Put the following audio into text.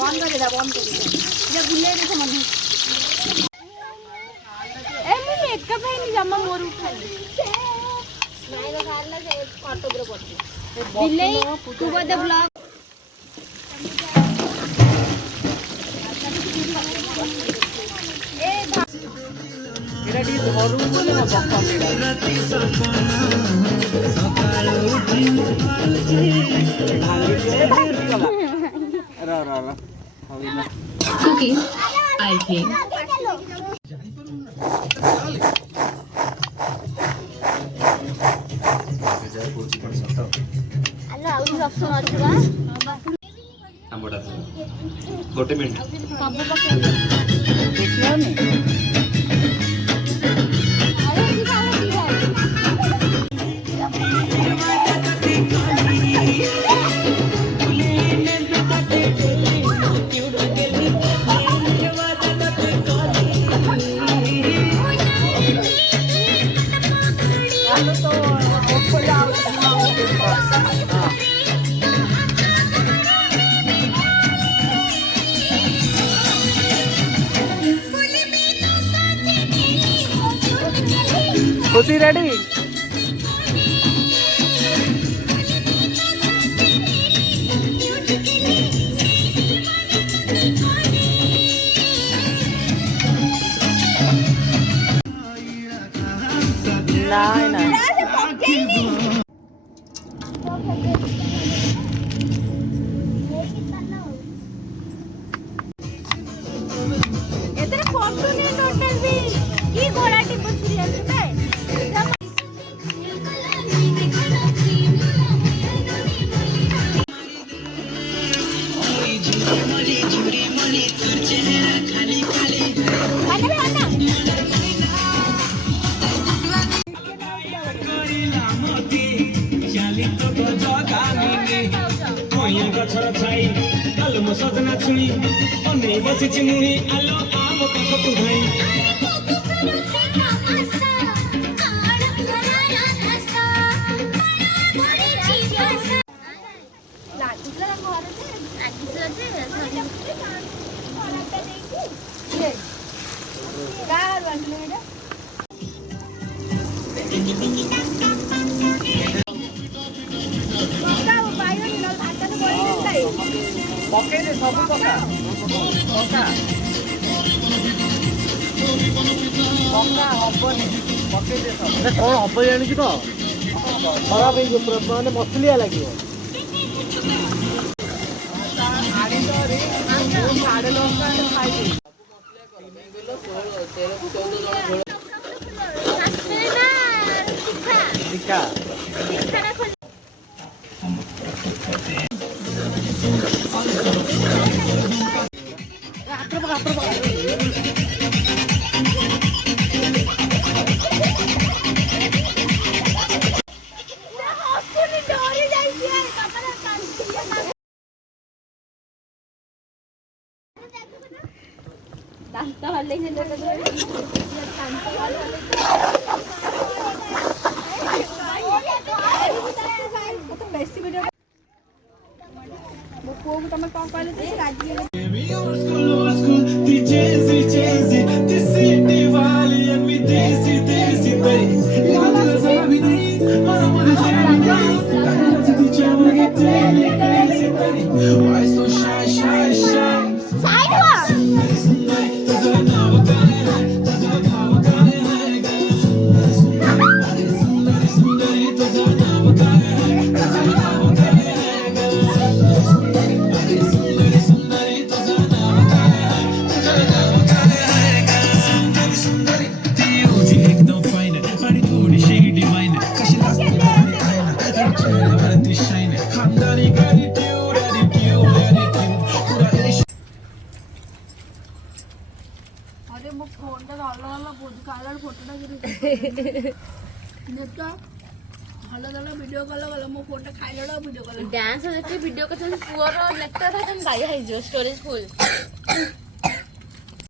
बंद कर बुले मन मेकअप है जमा मोर उठाई तू बोधे ब्लॉग Cookies, I think. गोटे मिनट खुशी रेडी ना सजना छुई बसी चिमुड़ी आलो आम कथ तू भाई पके दे सब पका पका पका हबनी पके दे सब ए कोन हब जानि कि तो खराब हे पूरा माने मछलिया लागियो आड़ी तो रे 9:30 खाई दे टिका वीडियो कॉल वाला मो फोन खाइलो वीडियो कॉल डांस देखि वीडियो को पुअर लेक्चर है तुम गाय है जो स्टोरेज फुल